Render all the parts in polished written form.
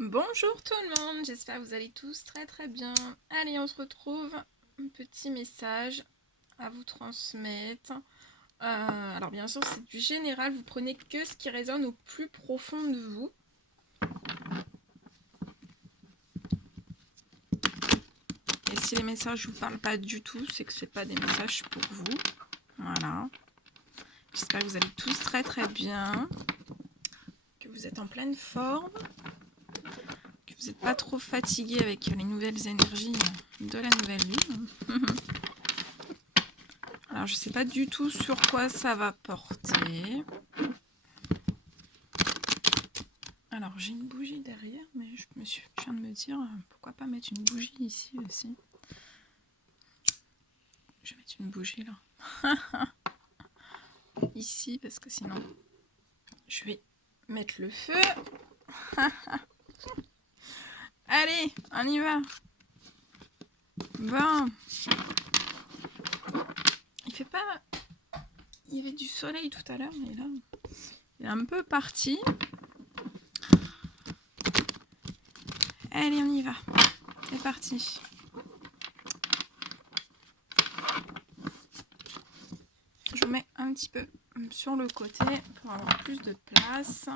Bonjour tout le monde, j'espère que vous allez tous très bien. Allez, on se retrouve, un petit message à vous transmettre. Alors bien sûr, c'est du général, vous prenez que ce qui résonne au plus profond de vous. Et si les messages ne vous parlent pas du tout, c'est que ce n'est pas des messages pour vous. Voilà. J'espère que vous allez tous très bien, que vous êtes en pleine forme, que vous n'êtes pas trop fatigué avec les nouvelles énergies de la nouvelle lune. Alors, je ne sais pas du tout sur quoi ça va porter. Alors, j'ai une bougie derrière, mais je viens de me dire, pourquoi pas mettre une bougie ici aussi. Je vais mettre une bougie là. Ici, parce que sinon, je vais mettre le feu. Allez, on y va. Bon. Il fait pas... Il y avait du soleil tout à l'heure, mais là, il est un peu parti. Allez, on y va. C'est parti. Je mets un petit peu sur le côté pour avoir plus de place.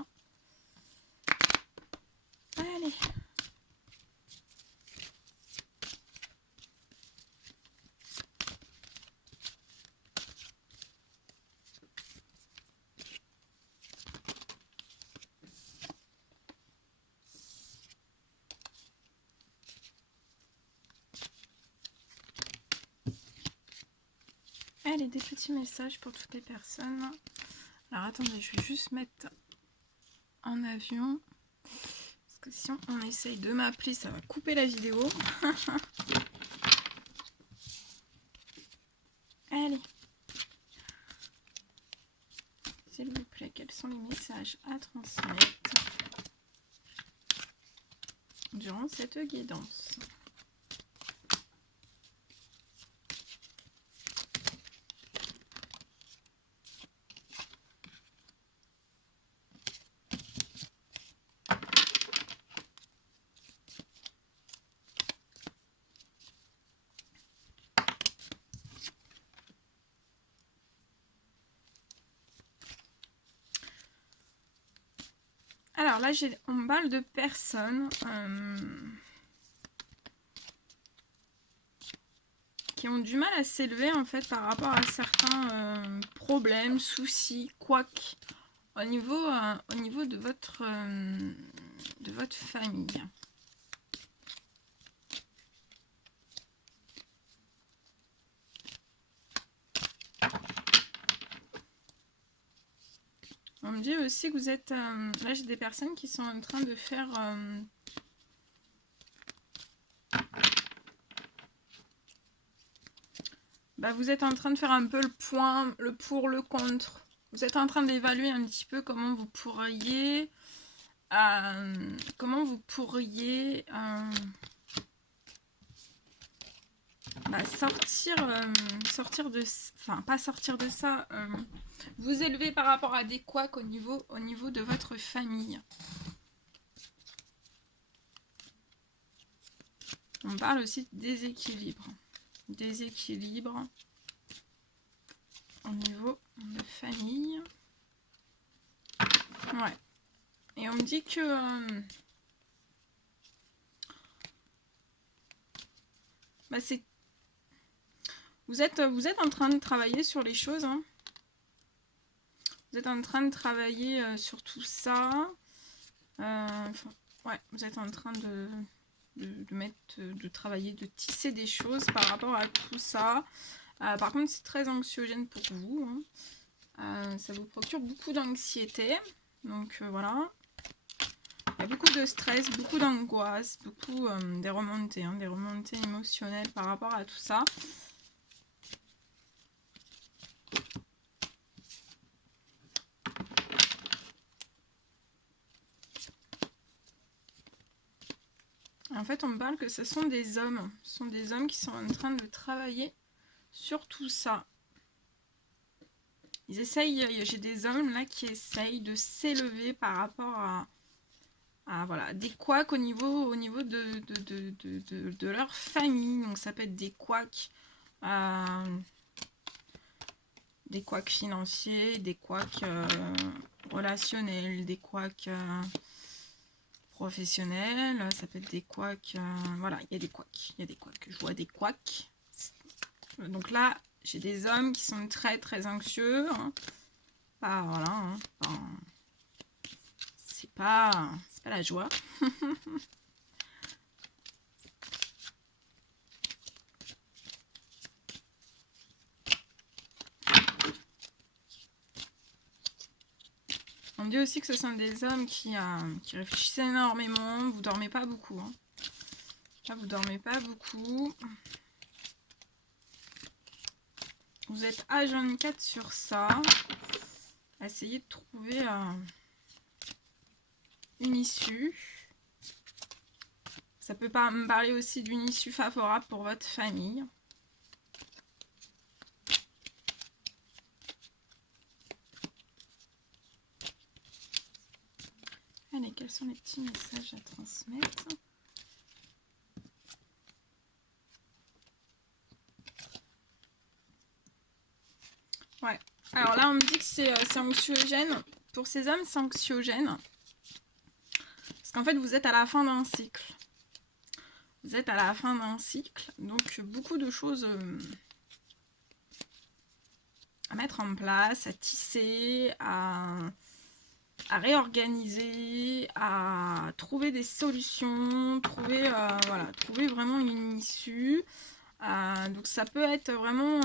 Allez. Allez, des petits messages pour toutes les personnes. Alors attendez, je vais juste mettre en avion. Parce que si on essaye de m'appeler, ça va couper la vidéo. Allez. S'il vous plaît, quels sont les messages à transmettre durant cette guidance? Alors là, on parle de personnes qui ont du mal à s'élever en fait par rapport à certains problèmes, soucis, couacs au niveau de votre famille. On me dit aussi que vous êtes... là, j'ai des personnes qui sont en train de faire... vous êtes en train de faire un peu le point, le pour, le contre. Vous êtes en train d'évaluer un petit peu comment vous pourriez... sortir de... Enfin, pas sortir de ça... vous élever par rapport à des couacs au niveau de votre famille. On parle aussi de déséquilibre. Déséquilibre au niveau de famille. Ouais. Et on me dit que... c'est... Vous êtes en train de travailler sur les choses. Hein. Vous êtes en train de travailler sur tout ça. Ouais, vous êtes en train de travailler, de tisser des choses par rapport à tout ça. Par contre, c'est très anxiogène pour vous. Hein. Ça vous procure beaucoup d'anxiété. Donc voilà. Il y a beaucoup de stress, beaucoup d'angoisse, beaucoup des remontées émotionnelles par rapport à tout ça. En fait, on me parle que ce sont des hommes. Ce sont des hommes qui sont en train de travailler sur tout ça. Ils essayent, j'ai des hommes là qui essayent de s'élever par rapport à voilà, des couacs au niveau de leur famille. Donc ça peut être des couacs financiers, des couacs relationnels, des couacs professionnels, ça peut être des couacs, voilà, il y a des couacs, je vois des couacs. Donc là, j'ai des hommes qui sont très très anxieux, hein. Voilà, hein. Enfin, c'est pas la joie. On dit aussi que ce sont des hommes qui réfléchissent énormément. Vous dormez pas beaucoup, hein. Là, vous dormez pas beaucoup. Vous êtes H24 sur ça. Essayez de trouver une issue. Ça peut pas me parler aussi d'une issue favorable pour votre famille. Allez, quels sont les petits messages à transmettre? Ouais. Alors là, on me dit que c'est anxiogène. Pour ces hommes, c'est anxiogène. Parce qu'en fait, vous êtes à la fin d'un cycle. Vous êtes à la fin d'un cycle. Donc, beaucoup de choses à mettre en place, à tisser, à réorganiser, à trouver des solutions, trouver vraiment une issue. Donc, ça peut être vraiment...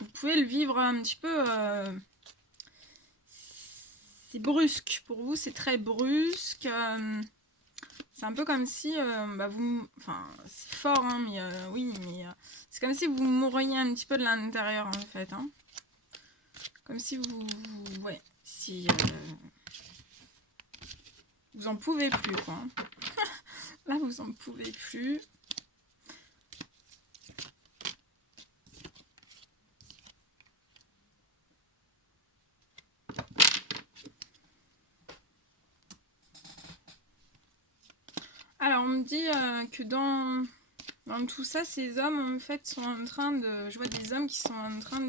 vous pouvez le vivre un petit peu... c'est brusque. Pour vous, c'est très brusque. C'est un peu comme si vous... Enfin, c'est fort, hein, mais oui, mais c'est comme si vous mourriez un petit peu de l'intérieur, en fait. Hein. Comme si ouais, si... vous en pouvez plus, quoi. Là, vous en pouvez plus. Alors, on me dit que dans tout ça, ces hommes, en fait, sont en train de... Je vois des hommes qui sont en train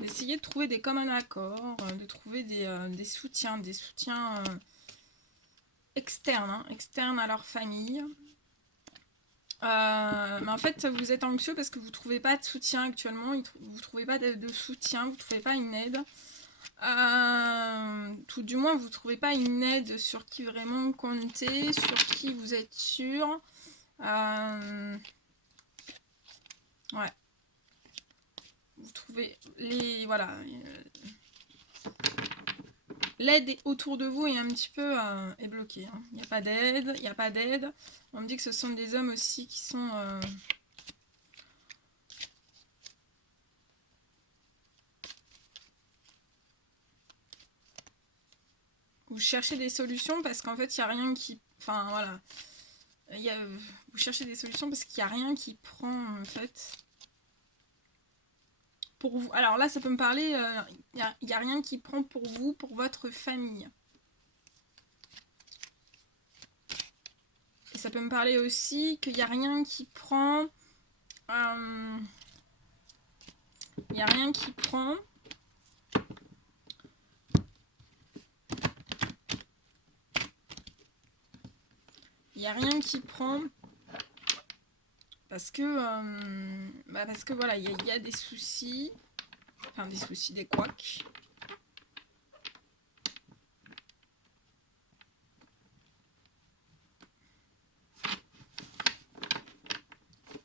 d'essayer de trouver des communs accords, de trouver des soutiens externes, hein, externes à leur famille. Mais en fait, vous êtes anxieux parce que vous ne trouvez pas de soutien actuellement, vous ne trouvez pas de soutien, vous ne trouvez pas une aide. Tout du moins, vous ne trouvez pas une aide sur qui vraiment compter, sur qui vous êtes sûr. Ouais. Vous trouvez les... Voilà. L'aide autour de vous est un petit peu est bloquée. Hein. Il n'y a pas d'aide, il n'y a pas d'aide. On me dit que ce sont des hommes aussi qui sont... Vous cherchez des solutions parce qu'en fait, il n'y a rien qui... Enfin, voilà. Vous cherchez des solutions parce qu'il n'y a rien qui prend, en fait... Pour vous. Alors là, ça peut me parler... Il n'y a rien qui prend pour vous, pour votre famille. Et ça peut me parler aussi qu'il n'y a rien qui prend... Il n'y a rien qui prend... Il n'y a rien qui prend parce que voilà, il y a des soucis, enfin des soucis, des couacs.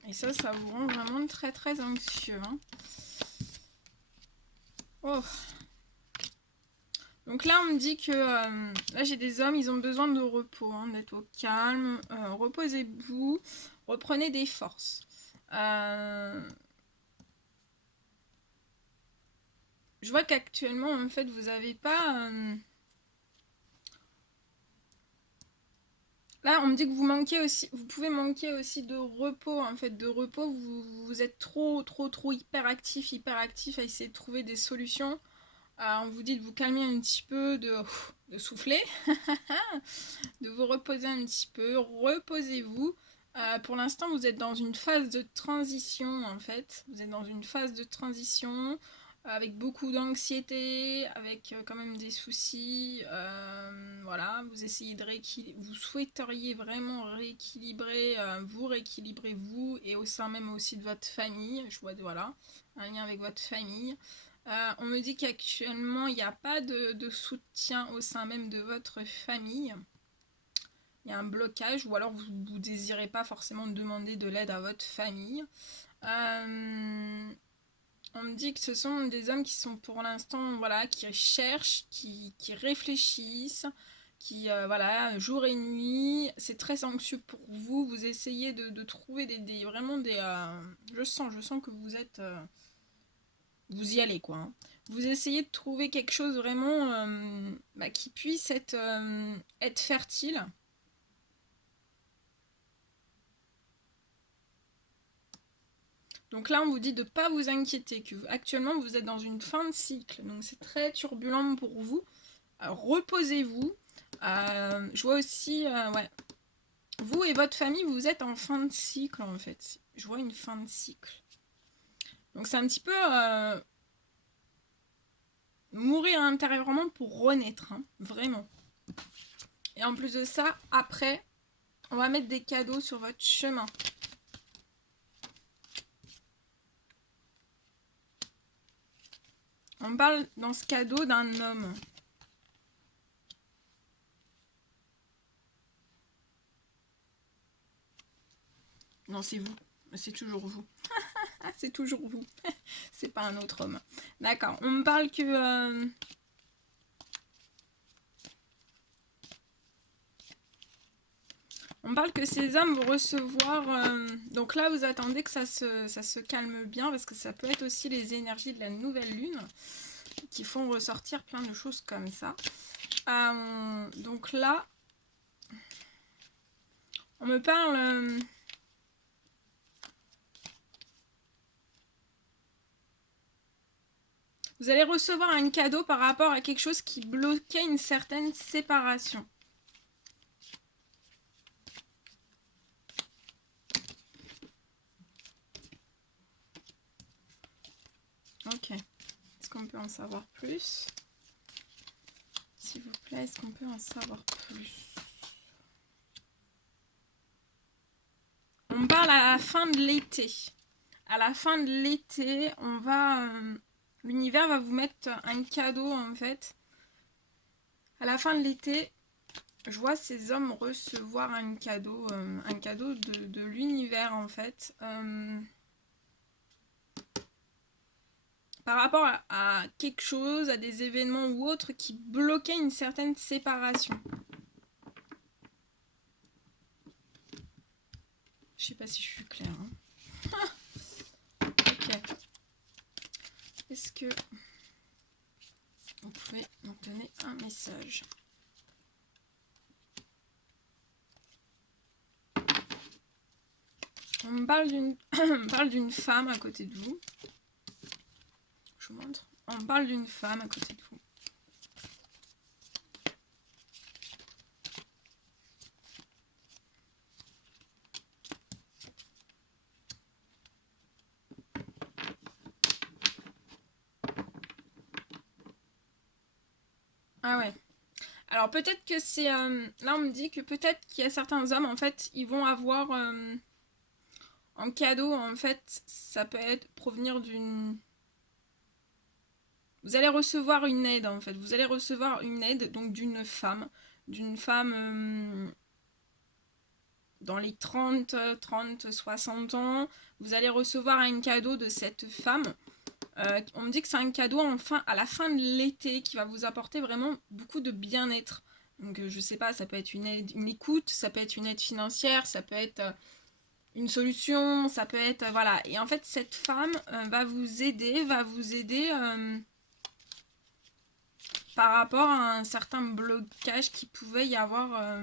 Et ça vous rend vraiment très très anxieux. Hein. Oh. Donc là, on me dit que là, j'ai des hommes, ils ont besoin de repos, hein, d'être au calme. Reposez-vous, reprenez des forces. Je vois qu'actuellement, en fait, vous n'avez pas... Là, on me dit que vous manquez aussi, vous pouvez manquer aussi de repos, en fait, de repos. Vous êtes trop hyperactif à essayer de trouver des solutions. On vous dit de vous calmer un petit peu, de souffler, de vous reposer un petit peu, reposez-vous. Pour l'instant, vous êtes dans une phase de transition, en fait. Vous êtes dans une phase de transition avec beaucoup d'anxiété, avec quand même des soucis. Voilà, vous essayez de rééquilibrer, vous souhaiteriez vraiment rééquilibrer, vous rééquilibrer vous et au sein même aussi de votre famille. Je vois, voilà, un lien avec votre famille. On me dit qu'actuellement, il n'y a pas de soutien au sein même de votre famille. Il y a un blocage, ou alors vous ne désirez pas forcément demander de l'aide à votre famille. On me dit que ce sont des hommes qui sont pour l'instant, voilà, qui cherchent, qui réfléchissent, qui, voilà, jour et nuit. C'est très anxieux pour vous. Vous essayez de trouver vraiment des... je sens que vous êtes... vous y allez, quoi. Hein. Vous essayez de trouver quelque chose vraiment qui puisse être fertile. Donc là, on vous dit de ne pas vous inquiéter, que actuellement, vous êtes dans une fin de cycle. Donc c'est très turbulent pour vous. Reposez-vous. Je vois aussi, ouais, vous et votre famille, vous êtes en fin de cycle, en fait. Je vois une fin de cycle. Donc c'est un petit peu mourir intérieurement pour renaître, hein, vraiment. Et en plus de ça, après, on va mettre des cadeaux sur votre chemin. On parle dans ce cadeau d'un homme. Non, c'est vous. C'est toujours vous. C'est toujours vous. C'est pas un autre homme. D'accord. On me parle que... on parle que ces hommes vont recevoir... donc là, vous attendez que ça se calme bien, parce que ça peut être aussi les énergies de la nouvelle lune qui font ressortir plein de choses comme ça. Donc là, on me parle... vous allez recevoir un cadeau par rapport à quelque chose qui bloquait une certaine séparation. Ok. Est-ce qu'on peut en savoir plus? S'il vous plaît, est-ce qu'on peut en savoir plus? On me parle à la fin de l'été. À la fin de l'été, on va... l'univers va vous mettre un cadeau, en fait. À la fin de l'été, je vois ces hommes recevoir un cadeau de l'univers, en fait. Par rapport à quelque chose, à des événements ou autres qui bloquaient une certaine séparation. Je sais pas si je suis claire. Hein. Ok. Est-ce que vous pouvez me donner un message? On me parle d'une femme à côté de vous. Je vous montre. On me parle d'une femme à côté de vous. Ah ouais. Alors peut-être que c'est... là on me dit que peut-être qu'il y a certains hommes, en fait, ils vont avoir... en cadeau, en fait, ça peut être provenir d'une... Vous allez recevoir une aide, en fait. Vous allez recevoir une aide, donc d'une femme. D'une femme dans les 30, 60 ans. Vous allez recevoir un cadeau de cette femme. On me dit que c'est un cadeau à la fin de l'été qui va vous apporter vraiment beaucoup de bien-être. Donc je sais pas, ça peut être une aide, une écoute, ça peut être une aide financière, ça peut être une solution, ça peut être... voilà. Et en fait, cette femme va vous aider par rapport à un certain blocage qui pouvait y avoir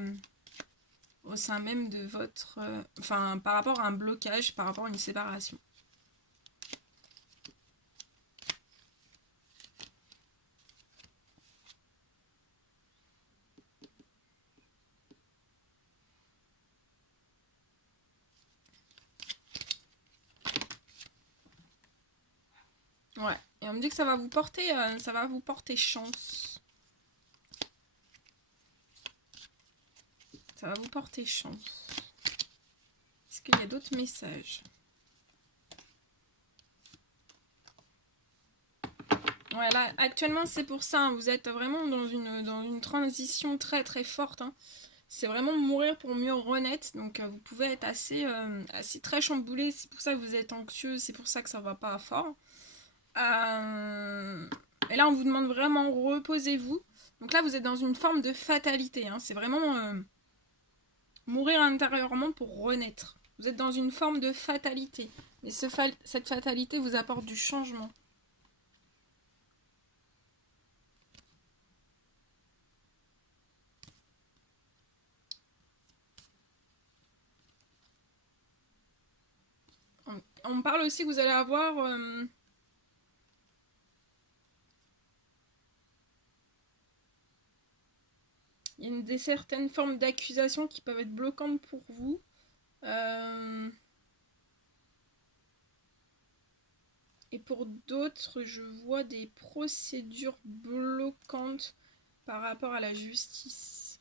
au sein même de votre... enfin, par rapport à un blocage, par rapport à une séparation. Ouais. Et on me dit que ça va vous porter chance. Ça va vous porter chance. Est-ce qu'il y a d'autres messages? Ouais, là, actuellement, c'est pour ça. Hein, vous êtes vraiment dans une transition très très forte. Hein. C'est vraiment mourir pour mieux renaître. Donc, vous pouvez être assez très chamboulé. C'est pour ça que vous êtes anxieux. C'est pour ça que ça va pas fort. Et là, on vous demande vraiment reposez-vous. Donc là, vous êtes dans une forme de fatalité. Hein. C'est vraiment mourir intérieurement pour renaître. Vous êtes dans une forme de fatalité. Mais cette fatalité vous apporte du changement. On me parle aussi que vous allez avoir... il y a des certaines formes d'accusation qui peuvent être bloquantes pour vous. Et pour d'autres, je vois des procédures bloquantes par rapport à la justice.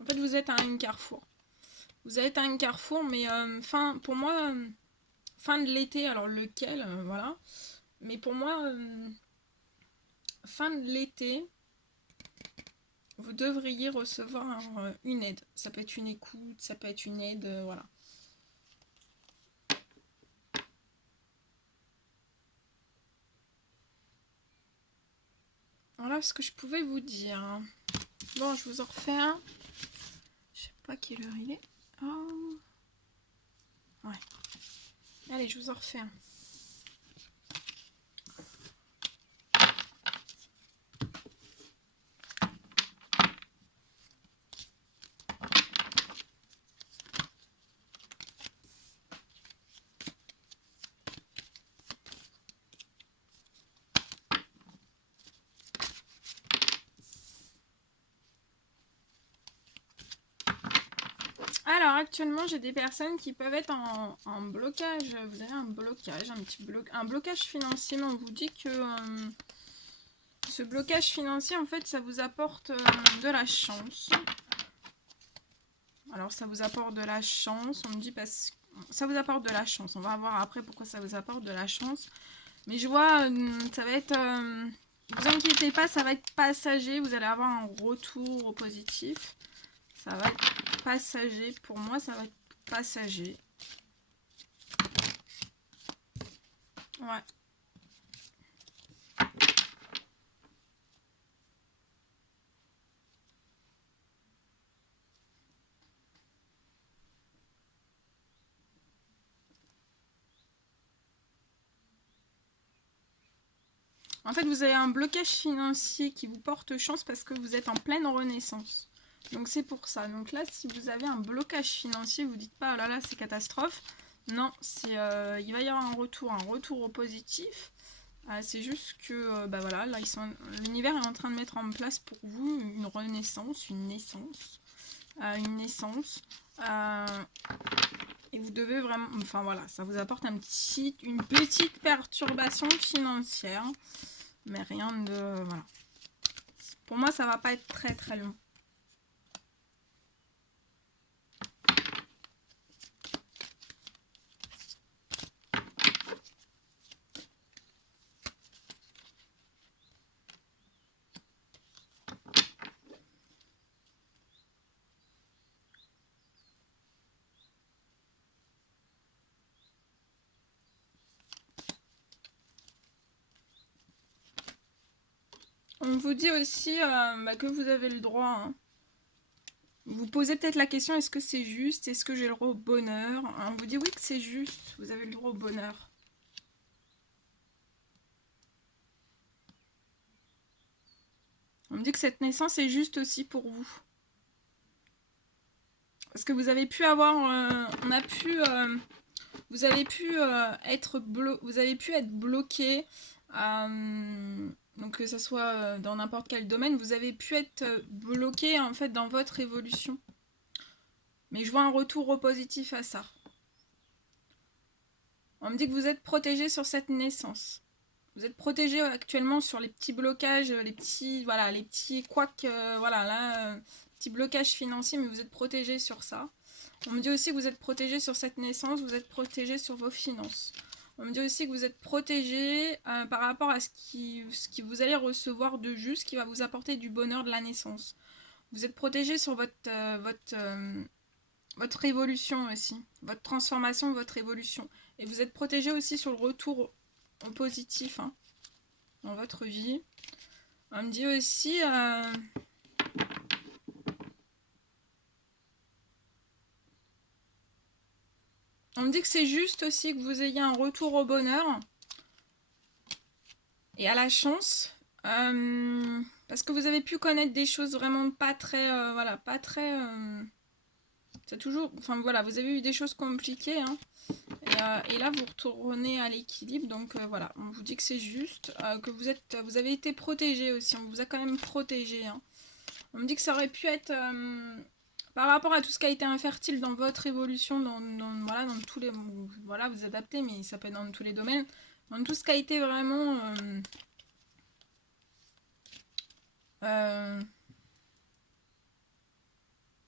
En fait, vous êtes à un carrefour. Vous êtes à un carrefour, mais pour moi, fin de l'été, alors lequel, voilà. Mais pour moi, fin de l'été, vous devriez recevoir une aide. Ça peut être une écoute, ça peut être une aide, voilà. Voilà ce que je pouvais vous dire. Bon, je vous en refais un. Je sais pas quelle heure il est. Oh. Ouais. Allez, je vous en refais un. Alors actuellement j'ai des personnes qui peuvent être en blocage. Vous avez un blocage, un blocage financier, mais on vous dit que ce blocage financier en fait ça vous apporte de la chance. Alors ça vous apporte de la chance, on me dit parce que ça vous apporte de la chance. On va voir après pourquoi ça vous apporte de la chance. Mais je vois ça va être... vous inquiétez pas, ça va être passager, vous allez avoir un retour au positif. Ça va être passager. Pour moi, ça va être passager. Ouais. En fait, vous avez un blocage financier qui vous porte chance parce que vous êtes en pleine renaissance. Donc c'est pour ça. Donc là, si vous avez un blocage financier, vous dites pas, oh là là, c'est catastrophe. Non, il va y avoir un retour au positif. C'est juste que, bah voilà, là, l'univers est en train de mettre en place pour vous une renaissance, une naissance. Et vous devez vraiment, enfin voilà, ça vous apporte une petite perturbation financière. Mais rien de... Voilà. Pour moi, ça va pas être très très long. On vous dit aussi que vous avez le droit. Hein. Vous posez peut-être la question, est-ce que c'est juste? Est-ce que j'ai le droit au bonheur? On vous dit oui que c'est juste, vous avez le droit au bonheur. On me dit que cette naissance est juste aussi pour vous. Parce que vous avez pu avoir... vous avez pu être bloqué. Donc que ce soit dans n'importe quel domaine, vous avez pu être bloqué en fait dans votre évolution. Mais je vois un retour au positif à ça. On me dit que vous êtes protégé sur cette naissance. Vous êtes protégé actuellement sur les petits blocages, les petits, voilà, les petits couacs, voilà, là, petits blocages financiers, mais vous êtes protégé sur ça. On me dit aussi que vous êtes protégé sur cette naissance, vous êtes protégé sur vos finances. On me dit aussi que vous êtes protégé par rapport à ce qui vous allez recevoir de juste, qui va vous apporter du bonheur de la naissance. Vous êtes protégé sur votre évolution aussi, votre transformation, votre évolution. Et vous êtes protégé aussi sur le retour au positif hein, dans votre vie. On me dit aussi... on me dit que c'est juste aussi que vous ayez un retour au bonheur et à la chance. Parce que vous avez pu connaître des choses vraiment pas très... voilà, pas très... c'est toujours... Enfin voilà, vous avez eu des choses compliquées. Hein. Et là, vous retournez à l'équilibre. Donc voilà, on vous dit que c'est juste, que vous avez été protégé aussi. On vous a quand même protégé. Hein. On me dit que ça aurait pu être... par rapport à tout ce qui a été infertile dans votre évolution, voilà, dans tous les... Voilà, vous adaptez, mais ça peut être dans tous les domaines. Dans tout ce qui a été vraiment...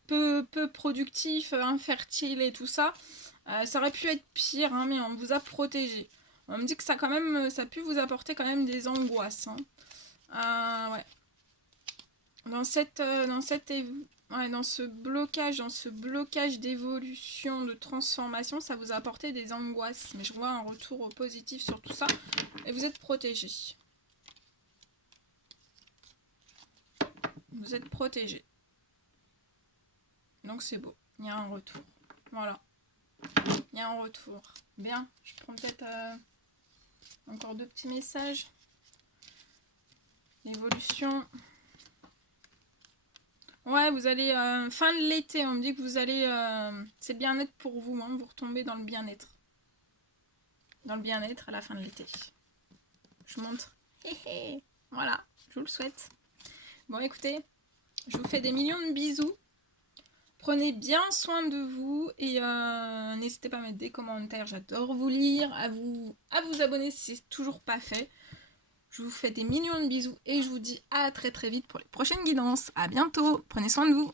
peu productif, infertile et tout ça, ça aurait pu être pire, hein, mais on vous a protégé. On me dit que ça quand même, ça a pu vous apporter quand même des angoisses. Hein. Ouais. Dans ce blocage d'évolution, de transformation, ça vous a apporté des angoisses. Mais je vois un retour au positif sur tout ça. Et vous êtes protégé. Vous êtes protégé. Donc c'est beau. Il y a un retour. Voilà. Il y a un retour. Bien. Je prends peut-être encore 2 petits messages. L'évolution. Ouais, vous allez... fin de l'été, on me dit que vous allez... c'est bien-être pour vous, hein, vous retombez dans le bien-être. Dans le bien-être à la fin de l'été. Je montre. Voilà, je vous le souhaite. Bon, écoutez, je vous fais des millions de bisous. Prenez bien soin de vous et n'hésitez pas à mettre des commentaires, j'adore vous lire, à vous abonner si c'est toujours pas fait. Je vous fais des millions de bisous et je vous dis à très très vite pour les prochaines guidances. À bientôt, prenez soin de vous.